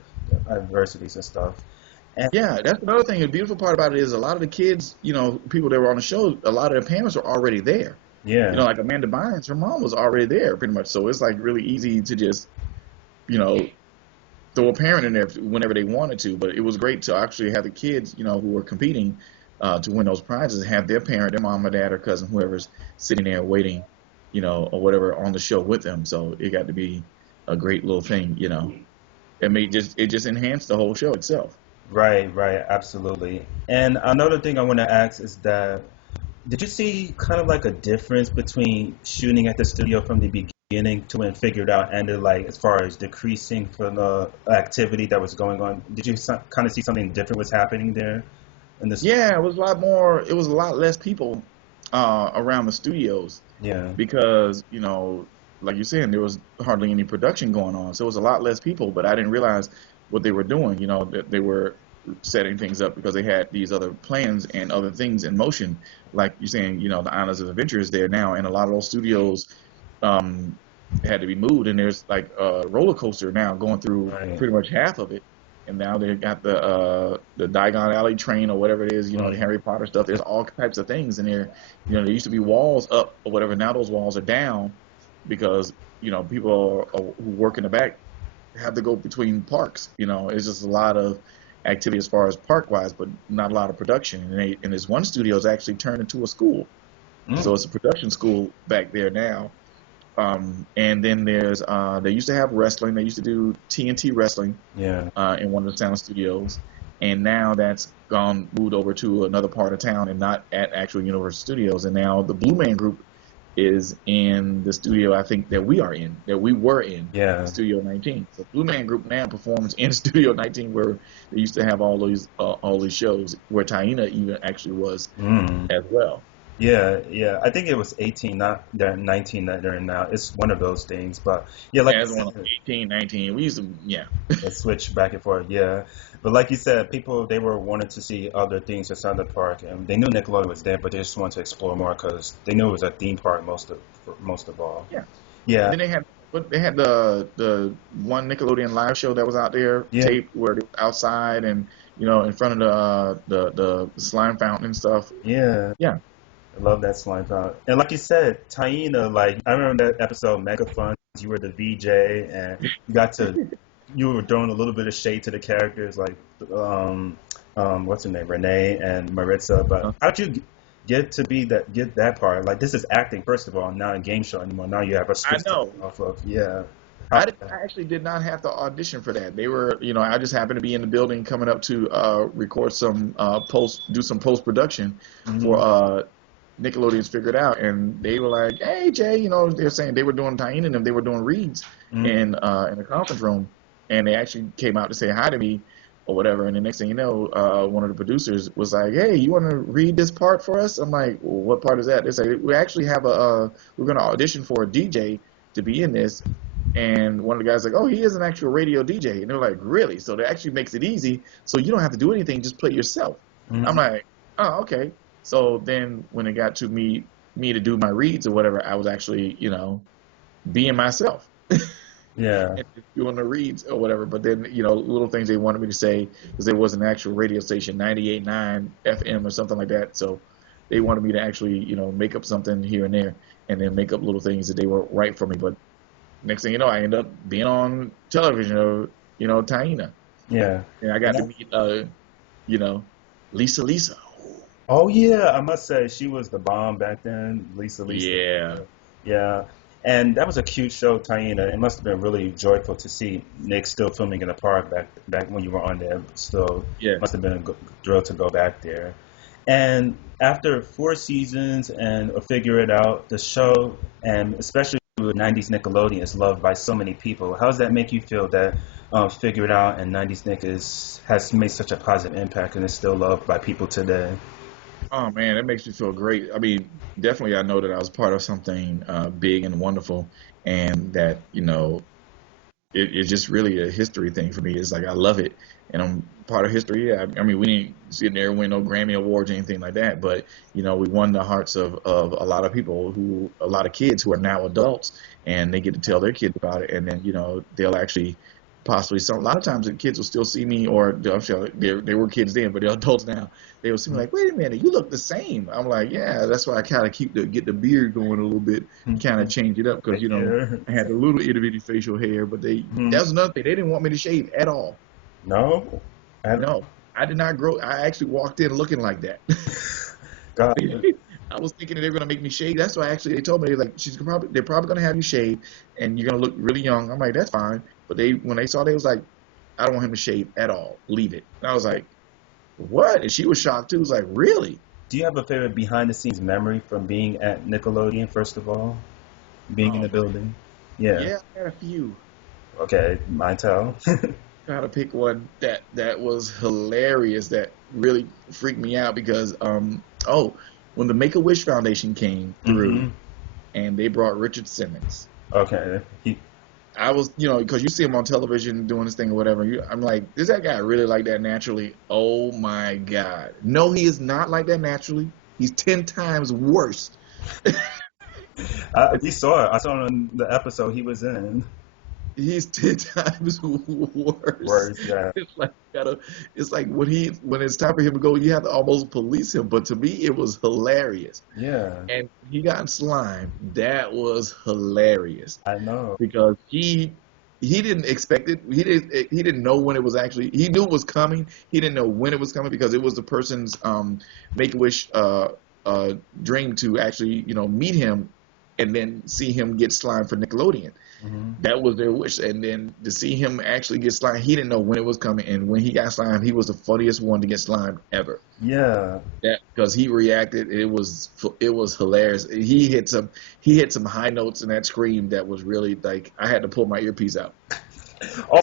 adversities and stuff. And Yeah, that's another thing. The beautiful part about it is a lot of the kids, people that were on the show, a lot of their parents were already there. yeah, Like Amanda Bynes, her mom was already there pretty much. So it's like really easy to just, you know, throw a parent in there whenever they wanted to. But it was great to actually have the kids, who were competing to win those prizes, have their parent, their mom or dad or cousin, whoever's sitting there waiting, or whatever on the show with them. So it got to be a great little thing. It just enhanced the whole show itself. right, right, absolutely. And another thing I want to ask is that did you see kind of like a difference between shooting at the studio from the beginning to when figured out ended, like as far as decreasing from the activity that was going on? Did you kind of see something different was happening there in this? Yeah, it was a lot more. It was a lot less people around the studios Yeah. because like you're saying, there was hardly any production going on, so it was a lot less people. But I didn't realize what they were doing. That they were setting things up because they had these other plans and other things in motion. Like you're saying, the Islands of Adventure is there now, and a lot of those studios um, had to be moved. And there's like a roller coaster now going through Right. pretty much half of it. And now they got the Diagon Alley train or whatever it is, the Mm. Harry Potter stuff. There's all types of things in there. There used to be walls up or whatever. Now those walls are down because people who work in the back have to go between parks. It's just a lot of activity as far as park wise, but not a lot of production. And this one studio is actually turned into a school, Mm. so it's a production school back there now. And then there's they used to have wrestling. They used to do TNT wrestling Yeah. in one of the sound studios, and now that's gone moved over to another part of town and not at actual Universal Studios. And now the Blue Man Group is in the studio I think that we were in, Yeah. Studio 19. So Blue Man Group now performs in Studio 19 where they used to have all these shows where Taina even actually was Mm. as well. Yeah, yeah. I think it was 18, not they're 19 that they're in now. It's one of those things. But yeah, like you As one of said, 18, 19, we used to, yeah. they switch back and forth. Yeah. But like you said, people they were wanting to see other things inside the park, and they knew Nickelodeon was there, but they just wanted to explore more because they knew it was a theme park most of all. Yeah. Yeah. Then they had the one Nickelodeon live show that was out there Yeah. taped where they was outside and in front of the slime fountain and stuff. Yeah. Yeah. I love that slime out. And like you said, Taina, like I remember that episode Mega Fun. You were the VJ, and you were throwing a little bit of shade to the characters, like what's her name, Renee and Maritza. But how'd you get that part? Like this is acting, first of all, not a game show anymore. Now you have a I script to know. go off of. Yeah. I actually did not have to audition for that. They were, I just happened to be in the building coming up to record some do some post production for Mhm. Nickelodeon's Figured Out, and they were like, "Hey Jay," they're saying they were doing Tyene and them, they were doing reads Mhm. in the conference room, and they actually came out to say hi to me or whatever. And the next thing you know, one of the producers was like, "Hey, you want to read this part for us?" I'm like, well, "What part is that?" They say, "We actually have we're going to audition for a DJ to be in this." And one of the guys like, "Oh, he is an actual radio DJ." And they're like, "Really?" So that actually makes it easy. So you don't have to do anything, just play yourself. I'm Mhm. like, "Oh, okay." So then when it got to me to do my reads or whatever, I was actually, being myself Yeah. and just doing the reads or whatever. But then, little things they wanted me to say because there was an actual radio station, 98.9 FM or something like that. So they wanted me to actually, make up something here and there and then make up little things that they were right for me. But next thing you know, I end up being on television or, Taina. Yeah. And I And got to meet, you know, Lisa. oh yeah, I must say she was the bomb back then, Lisa. Yeah. Yeah, and that was a cute show, Taina. It must have been really joyful to see Nick still filming in the park back when you were on there. Still, Yeah. must have been a thrill to go back there. And after 4 seasons and Figure It Out, the show, and especially with 90s Nickelodeon, is loved by so many people. How does that make you feel that Figure It Out and 90s Nick has made such a positive impact and is still loved by people today? Oh man, that makes me feel great. I mean, definitely, I know that I was part of something big and wonderful, and that it's just really a history thing for me. It's like I love it, and I'm part of history. Yeah, I mean, we didn't sit there and win no Grammy awards or anything like that, but we won the hearts of a lot of people a lot of kids who are now adults, and they get to tell their kids about it, and then they'll actually possibly a lot of times the kids will still see me, or I'm sure they were kids then, but they're adults now. They will see me like, "Wait a minute, you look the same." I'm like, "Yeah, that's why I kind of get the beard going a little bit, kind of change it up because Right here. I had a little itty bitty facial hair, but that Mhm. was another thing. They didn't want me to shave at all. No? I, No, I did not grow. I actually walked in looking like that. God. I was thinking that they were gonna make me shave. That's why actually they told me like they're probably gonna have you shave and you're gonna look really young. I'm like, that's fine. But when they saw, they was like, I don't want him to shave at all. Leave it. And I was like, what? And she was shocked too. It was like, really? Do you have a favorite behind the scenes memory from being at Nickelodeon, first of all? Being in Oh the man. building? Yeah. Yeah, I had a few. Okay, mine tell. Gotta pick one that was hilarious. That really freaked me out because when the Make a Wish Foundation came through hmm and they brought Richard Simmons. Okay. I was, because you see him on television doing this thing or whatever. I'm like, is that guy really like that naturally? Oh my God. No, he is not like that naturally. He's 10 times worse. We saw it. I saw it on the episode he was in. He's 10 times worse. Words, yeah. It's like it's like when it's time for him to go, you have to almost police him. But to me, it was hilarious. Yeah, And he got slime. That was hilarious I know. because he didn't expect it. He didn't know when it was actually. He knew it was coming. He didn't know when it was coming because it was the person's Make a Wish dream to actually meet him and then see him get slime for Nickelodeon. Hmm. That was their wish. And then to see him actually get slime, he didn't know when it was coming. And when he got slime, he was the funniest one to get slime ever. Yeah. That because he reacted, it was hilarious. He hit some high notes in that scream that was really like I had to pull my earpiece out. Oh,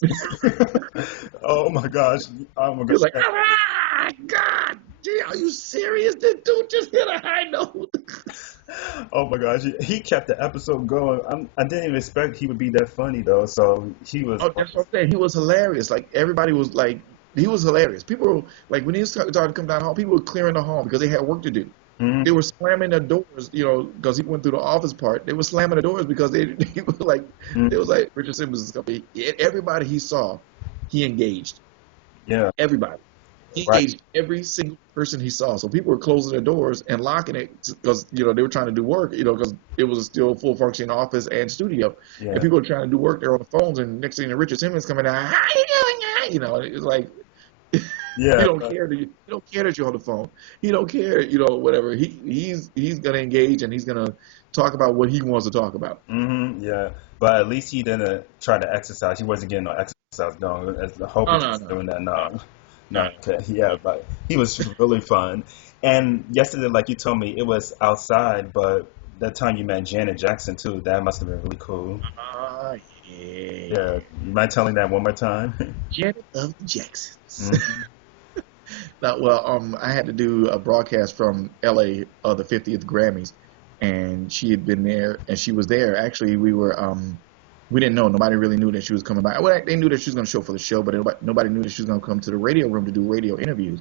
oh my gosh. Oh my He was gosh. like, "Ah, God, gee, are you serious? This dude just hit a high note." Oh my gosh. He kept the episode going. I didn't even expect he would be that funny though. So he was. Oh, that's what I'm saying. He was hilarious. Like everybody was like, he was hilarious. People were like, when he started to come down the hall, people were clearing the hall because they had work to do. Mhm. They were slamming the doors, because he went through the office part. They were slamming the doors because they were like, Mhm. it was like Richard Simmons' company. Everybody he saw, he engaged. Yeah. Everybody. He Right. engaged every single person he saw. So people were closing their doors and locking it because they were trying to do work. Because it was a still full functioning office and studio, and Yeah. people were trying to do work there on the phones. And next thing, Richard Simmons coming out, how you doing, guy? And it's like he Yeah. don't care that he don't care that you're on the phone. He don't care, whatever. He's gonna engage and he's gonna talk about what he wants to talk about. Yeah. But at least he didn't try to exercise. He wasn't getting no exercise going. As the hope Oh is no just no doing that. no No. No. no. Okay. Yeah. But he was really fun. And yesterday, like you told me, it was outside. But that time you met Janet Jackson too. That must have been really cool. Ah yeah, Yeah. You mind telling that one more time? Janet of the Jacksons. Mhm. I had to do a broadcast from LA of the 50th Grammys, and she had been there, and she was there. Actually, we didn't know. Nobody really knew that she was coming by. Well, they knew that she was going to show for the show, but nobody knew that she was going to come to the radio room to do radio interviews.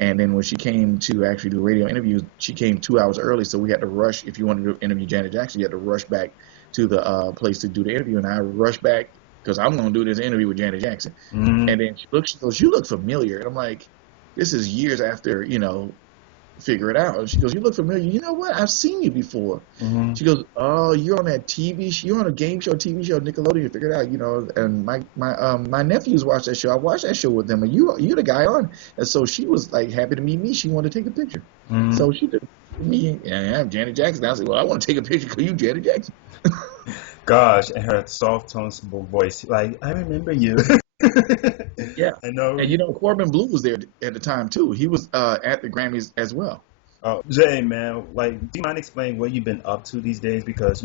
And then when she came to actually do radio interviews, she came 2 hours early, so we had to rush. If you wanted to interview Janet Jackson, you had to rush back to the place to do the interview, and I rushed back because I'm going to do this interview with Janet Jackson. Mhm. And then she goes, "You look familiar," and I'm like, this is years after, figure it out. And she goes, "You look familiar. You know what? I've seen you before." Mhm. She goes, "Oh, you're on that TV show. You're on a game show, TV show, Nickelodeon. Figure it out, And my nephews watch that show. I watched that show with them, and you're the guy on." And so she was like happy to meet me. She wanted to take a picture. Mhm. So she took me, and I'm Janet Jackson. I said, "Well, I want to take a picture because you Janet Jackson." Gosh, and her soft toned voice, like I remember you. Yeah. I know. And Corbin Blue was there at the time too. He was at the Grammys as well. Oh, Jay, man, like, do you mind explaining what you've been up to these days? Because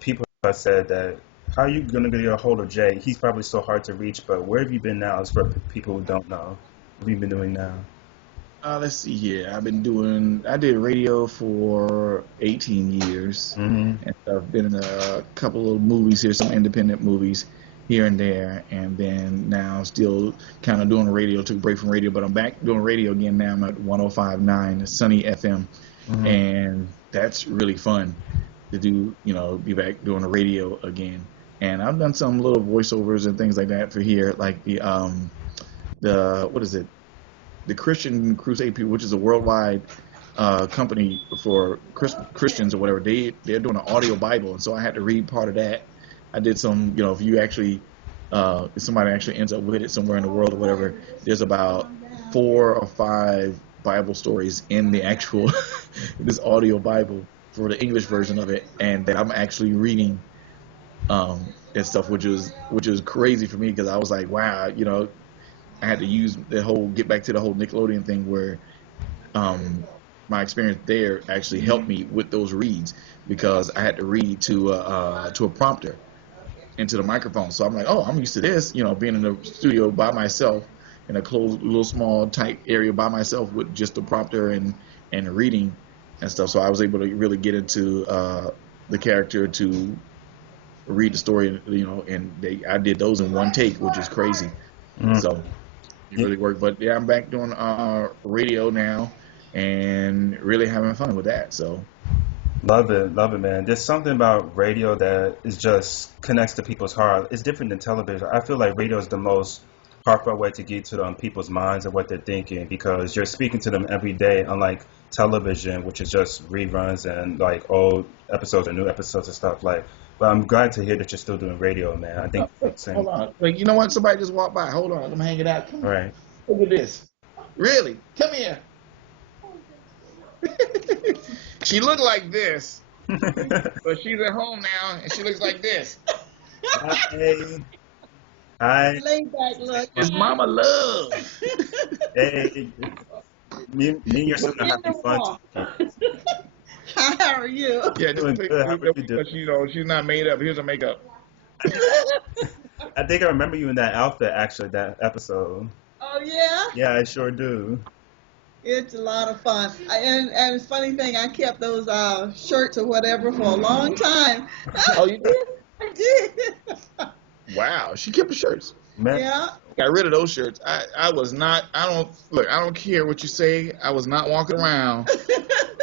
people have said that how are you gonna get a hold of Jay? He's probably so hard to reach. But where have you been now? Is for people who don't know. What have you been doing now? Let's see here. I did radio for 18 years, Hmm. and I've been in a couple of movies here, some independent movies here and there, and then now still kind of doing radio. Took a break from radio, but I'm back doing radio again now. I'm at 105.9 Sunny FM, Hmm. and that's really fun to do. Be back doing the radio again. And I've done some little voiceovers and things like that for here, like the what is it? The Christian Crusade people, which is a worldwide company for Christians or whatever. They're doing an audio Bible, and so I had to read part of that. I did some, if somebody actually ends up with it somewhere in the world or whatever, there's about 4 or 5 Bible stories in the actual this audio Bible for the English version of it, and that I'm actually reading and stuff, which is crazy for me because I was like, wow, I had to use get back to the whole Nickelodeon thing where um, my experience there actually helped me with those reads because I had to read to a prompter into the microphone. So I'm like, oh, I'm used to this, being in the studio by myself in a closed, little, small, tight area by myself with just the prompter and reading and stuff. So I was able to really get into the character to read the story, and I did those in one take, which is crazy. Hmm. So it really worked. But yeah, I'm back doing radio now and really having fun with that. So Love it, man. There's something about radio that is just connects to people's heart. It's different than television. I feel like radio is the most heartfelt way to get to them people's minds and what they're thinking because you're speaking to them every day, unlike television, which is just reruns and like old episodes or new episodes and stuff like. But I'm glad to hear that you're still doing radio, man. I think wait, it's same. hold on. Wait, you know what? Somebody just walked by. Hold on. I'm hang it out. Come All on. right. Look at this. Really? Come here. She looked like this. But she's at home now, and she looks like this. Hi. Hi. Laid back look. It's Mama Love. Hey. Me and your son are In the having fun wall. talking. Hi, how are you? Yeah, just Doing good. How are you doing? because she's not made up. Here's her makeup. I think I remember you in that outfit, actually, that episode. Oh yeah, Yeah, I sure do. it's a lot of fun. And it's funny thing, I kept those shirts or whatever for a long time. Oh, you did? I did. Wow, she kept the shirts. Man, Yeah. Got rid of those shirts. I was not. I don't care what you say. I was not walking around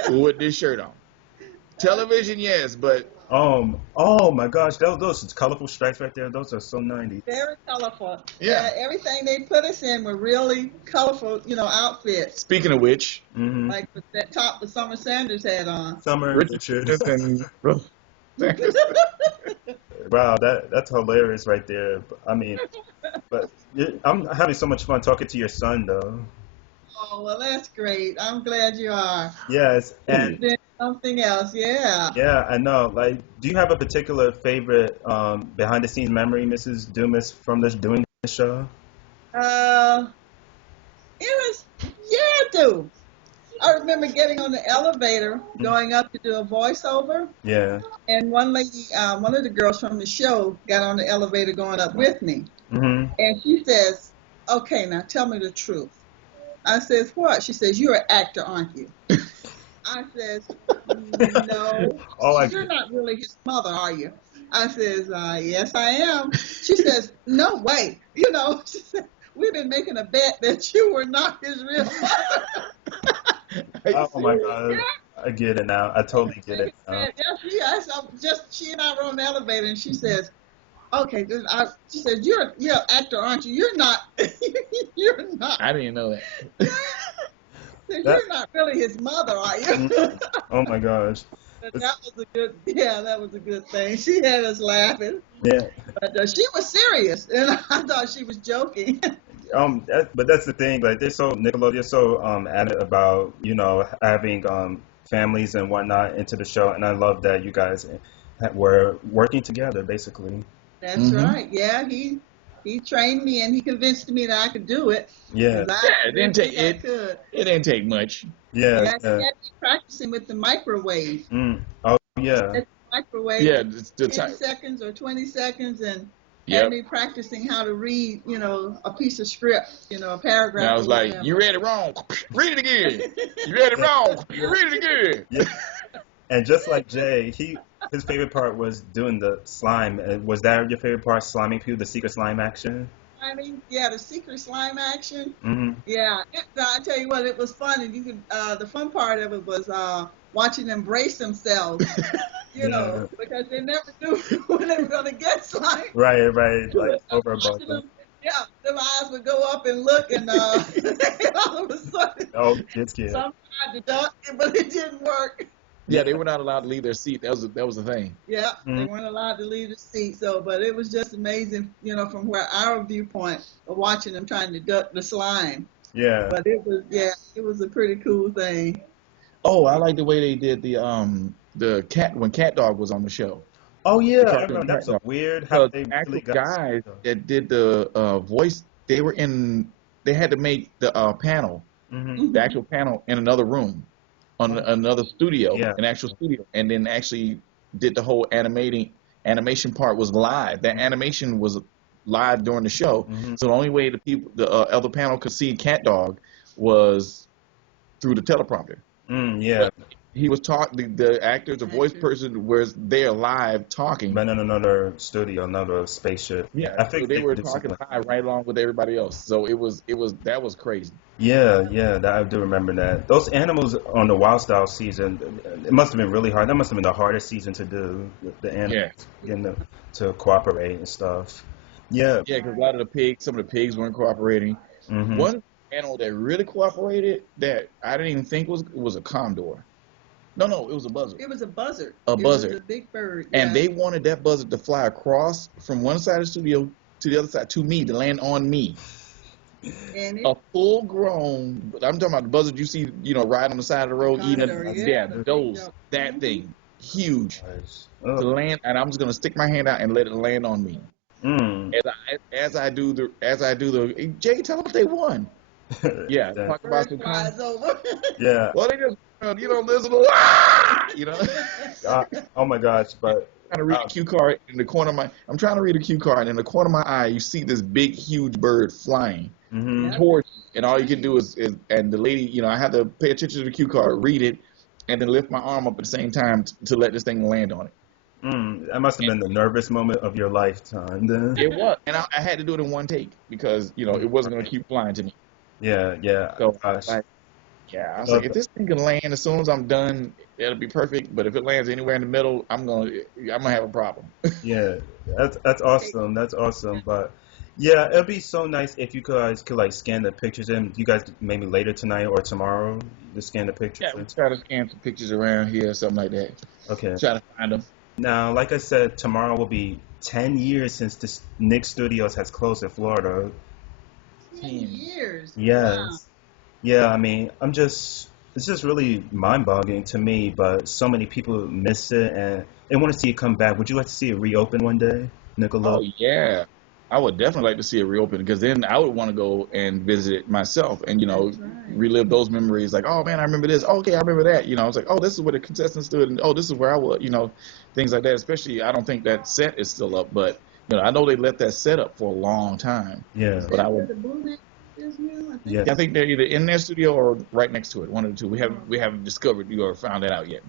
with this shirt on. Television, yes, but oh my gosh, those colorful stripes right there, those are so 90s. Very colorful. Yeah. Everything they put us in were really colorful, outfits. speaking of which, Mm-hmm. Like with that top that Summer Sanders had on. Summer Richard and Wow, that's hilarious right there. I mean, but I'm having so much fun talking to your son, though. Oh, well, that's great. I'm glad you are. Yes, and Then something else, yeah. yeah, I know. Like, do you have a particular favorite behind-the-scenes memory, Mrs. Dumas, from doing the show? It was, dude. I remember getting on the elevator, going up to do a voiceover, Yeah. and one lady, one of the girls from the show, got on the elevator going up with me, Mm-hmm. and she says, "Okay, now tell me the truth." I says, "What?" She says, "You're an actor, aren't you?" I says, "No." Oh, You're not really his mother, are you? I says, "Yes, I am." She says, "No way." She said, "We've been making a bet that you were not his real mother." Oh my God, I get it now. I totally get it now. She and I were on the elevator, and she says, "Okay." She says, "You're an actor, aren't you? You're not. You're not. I didn't know that. You're not really his mother, are you?" Oh my gosh. But that was a good thing. She had us laughing, Yeah. but she was serious, and I thought she was joking. But that's the thing. Like, Nickelodeon so adamant about having families and whatnot into the show, and I love that you guys were working together, basically. That's right. Yeah, he trained me, and he convinced me that I could do it. Yeah. 'Cause I It didn't take I could. It didn't take much. Yeah. Yeah, Yeah. he had me practicing with the microwave. Oh yeah. At the microwave, Yeah, the 10 time. seconds or 20 seconds, and Yep. had me practicing how to read, a piece of script, a paragraph. And I was or like, whatever. "You read it wrong. Read it again. You read it wrong. You read it again." Yeah. And just like Jay, his favorite part was doing the slime. Was that your favorite part, sliming people, the secret slime action? Yeah, the secret slime action. Mm-hmm. Yeah, I tell you what, it was fun, and you could. The fun part of it was watching them brace themselves, Yeah. because they never knew when they were gonna get slime. Right. Like over about Watching them. them, yeah, their eyes would go up and look, and all of a sudden, Oh, kids. some tried to duck, but it didn't work. Yeah, they were not allowed to leave their seat. That was the thing. Yeah, they Mhm. weren't allowed to leave the seat. But it was just amazing, from where our viewpoint of watching them trying to duck the slime. Yeah. But it was a pretty cool thing. Oh, I like the way they did the cat when Cat Dog was on the show. Oh yeah. I Because- remember that was so weird how Because they the actual really got. guys that did the voice, they had to make the panel, Mm-hmm. the actual panel in another room, on another studio, Yeah. an actual studio, and then actually did the whole animation part was live. That animation was live during the show. Mhm. So the only way the other panel could see Cat Dog was through the teleprompter. Yeah. He was talking. The actor, the voice person, was there live talking. But in another studio, another spaceship. Yeah, I so think they were could do talking something. live right along with everybody else. So that was crazy. Yeah, I do remember that. Those animals on the Wild Style season, it must have been really hard. That must have been the hardest season to do. The animals getting them to cooperate and stuff. Yeah. Yeah, because a lot of some of the pigs weren't cooperating. Hmm. One animal that really cooperated that I didn't even think was a condor. No, it was a buzzard. It was a buzzard. A buzzard. It was a big bird. And yeah. they wanted that buzzard to fly across from one side of the studio to the other side to me, to land on me. And A full grown, I'm talking about the buzzard you see, ride on the side of the road eating. condor, Yeah, the big those, dog. that Mhm. thing. huge, Nice. to Oh. land, and I'm just gonna stick my hand out and let it land on me. Mm. As I do the Jay, tell them if they won. Yeah, That- talk about Bird some flies over. yeah. well, they just there's a little Uh, oh my gosh, but trying to read a cue card in the corner of my. I'm trying to read a cue card, and in the corner of my eye, you see this big, huge bird flying hmm Yep. towards you, and all you can do is and the lady, I had to pay attention to the cue card, read it, and then lift my arm up at the same time to let this thing land on it. that must have And been the nervous moment of your lifetime then. it was, and I had to do it in one take because it wasn't going to keep flying to me. Yeah, yeah. So Gosh. like, yeah, I was Uh, like, if this thing can land as soon as I'm done, it'll be perfect. But if it lands anywhere in the middle, I'm gonna have a problem. yeah, that's awesome. That's awesome. But yeah, it'd be so nice if you guys could like scan the pictures in. You guys maybe later tonight or tomorrow, just scan the pictures Yeah, we in. try to scan some pictures around here, something like that. Okay. Try to find them. Now, like I said, tomorrow will be 10 years since this Nick Studios has closed in Florida. 10 years. Wow. Yes. Yeah, I mean, it's just really mind-boggling to me, but so many people miss it and they want to see it come back. Would you like to see it reopen one day, Oh Nickelodeon? yeah, I would definitely like to see it reopen because then I would want to go and visit it myself and That's right. relive those memories. Like, oh man, I remember this. Okay, I remember that. I was like, oh, this is where the contestants stood, and oh, this is where I was. Things like that. Especially, I don't think that set is still up, but I know they let that set up for a long time. Yeah. Is But that I where would. the Blue Net is now? I think. Yeah. I think they're either in their studio or right next to it. One of the two. We haven't discovered or found that out yet,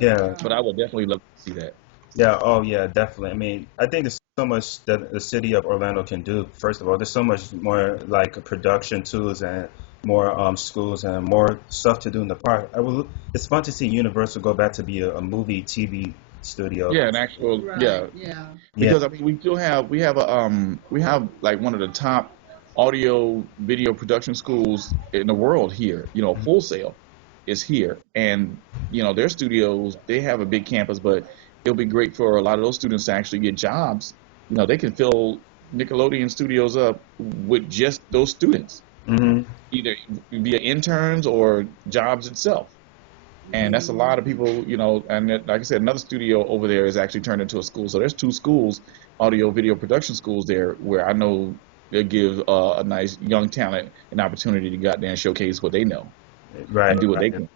Yeah. but I would definitely love to see that. Yeah, oh yeah, definitely. I mean, I think there's so much that the city of Orlando can do. First of all, there's so much more like production tools and more schools and more stuff to do in the park. It's fun to see Universal go back to be a movie TV studio. Yeah, an actual Right. yeah. Yeah. Yeah, Because I mean, we have like one of the top audio video production schools in the world here. Full Sail is here, and their studios, they have a big campus, but it'll be great for a lot of those students to actually get jobs. They can fill Nickelodeon Studios up with just those students, hmm either via interns or jobs itself. And that's a lot of people, and like I said, another studio over there is actually turned into a school. So there's two schools, audio video production schools there, where I know they give a nice young talent an opportunity to go out there and showcase what they know right, and do what they right.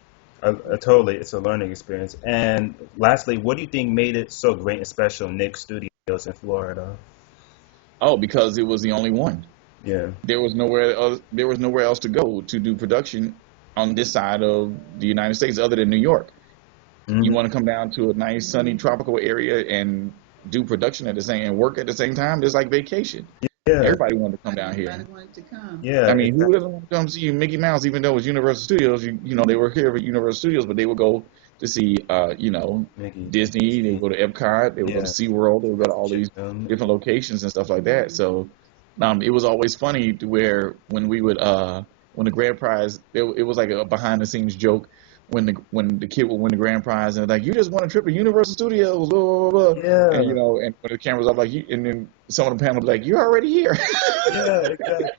can. Totally, it's a learning experience. And lastly, what do you think made it so great and special, Nick Studios in Florida? Oh, because it was the only one. Yeah, There was nowhere else to go to do production on this side of the United States other than New York. You hmm want to come down to a nice sunny tropical area and do production and work at the same time. It's like vacation. yeah, Everybody wanted to come down here. Everybody wanted to come. yeah, I mean, who exactly. doesn't want to come see Mickey Mouse, even though it was Universal Studios? They were here at Universal Studios, but they would go to see, Mickey, Disney. They would go to Epcot. They would go to yeah, SeaWorld. They would go to all these different locations and stuff like that. So, it was always funny to where when we would, when the grand prize, it was like a behind the scenes joke when the kid would win the grand prize and like, you just won a trip to Universal Studios, blah, blah, blah. yeah, And and when the camera's up, like, and then some of the panel would be like, you're already here. yeah,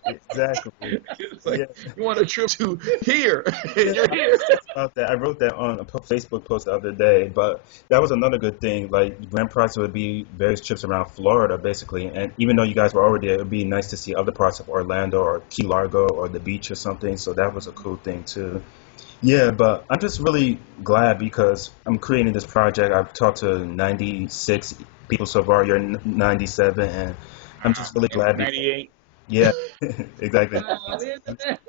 exactly. It's like, Yeah. you want a trip to here, and you're here. About that. I wrote that on a Facebook post the other day, but that was another good thing. Like Grand Prize would be various trips around Florida, basically, and even though you guys were already there, it would be nice to see other parts of Orlando or Key Largo or the beach or something. So that was a cool thing too. Yeah, but I'm just really glad because I'm creating this project. I've talked to 96 people so far. You're 97, and I'm just really glad. 98. Yeah, exactly. Wow, isn't that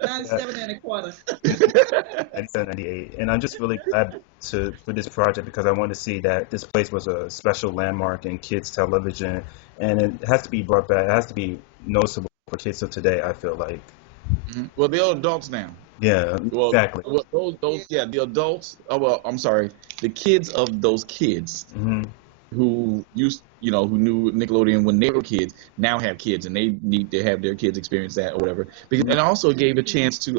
97 and a quarter. 97, 98. And I'm just really glad for this project because I want to see that this place was a special landmark in kids television, and it has to be brought back. It has to be noticeable for kids of today, I feel like. Well, they're adults now. Yeah, Well, exactly. the adults. Oh well, I'm sorry. The kids of those kids hmm who who knew Nickelodeon when they were kids, now have kids and they need to have their kids experience that or whatever. Because it also gave a chance to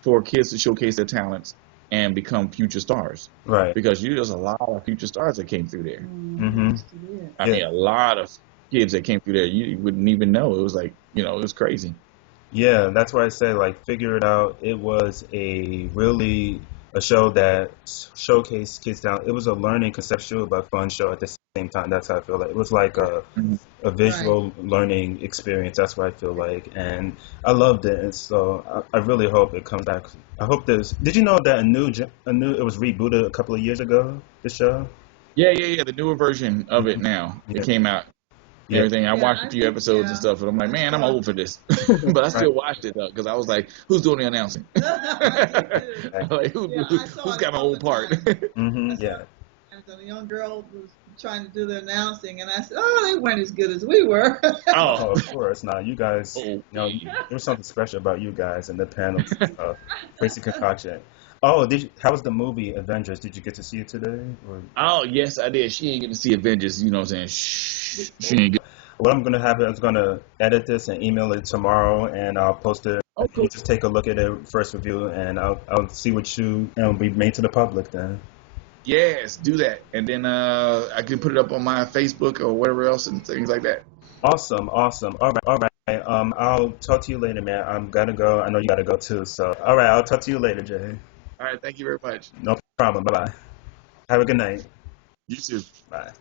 for kids to showcase their talents and become future stars. Right. Because there's a lot of future stars that came through there. hmm I Yeah. mean, a lot of kids that came through there you wouldn't even know. It was like, it was crazy. Yeah, that's why I say, like, figure it out. It was a really a show that showcased kids down. It was a learning, conceptual, but fun show at the same time. That's how I feel like it was like Mhm. a Right. visual learning experience. That's what I feel like, and I loved it. And so I really hope it comes back. I hope there's. Did you know that it was rebooted a couple of years ago? The show. Yeah. The newer version of it Mhm. now. It Yeah, came out and yeah, everything. I Yeah, watched a I few think, episodes and yeah, stuff, and I'm like, I man, I'm saw. old for this. But I right. still watched it though, because I was like, who's doing the announcing? I did too. Like, Yeah, I saw who's it a got my couple old of part? times. I saw Yeah. it times, and a young girl was trying to do the announcing, and I said, "Oh, they weren't as good as we were." Oh, Oh, of course. Now you guys, oh, there was something special about you guys and the panels and stuff. Crazy concoction. Oh, how was the movie Avengers? Did you get to see it today? Or oh, yes, I did. She ain't getting to see Avengers. You know what I'm saying? Shh, she ain't get. what I'm gonna have is gonna edit this and email it tomorrow, and I'll post it. Oh, You cool. just take a look at it, first review, and I'll see what we made to the public then. Yes, do that, and then I can put it up on my Facebook or whatever else and things like that. Awesome, awesome. All right. I'll talk to you later, man. I'm gonna go. I know you gotta go too. So, all right. I'll talk to you later, Jay. All right, thank you very much. No problem. Bye bye. Have a good night. You too. Bye.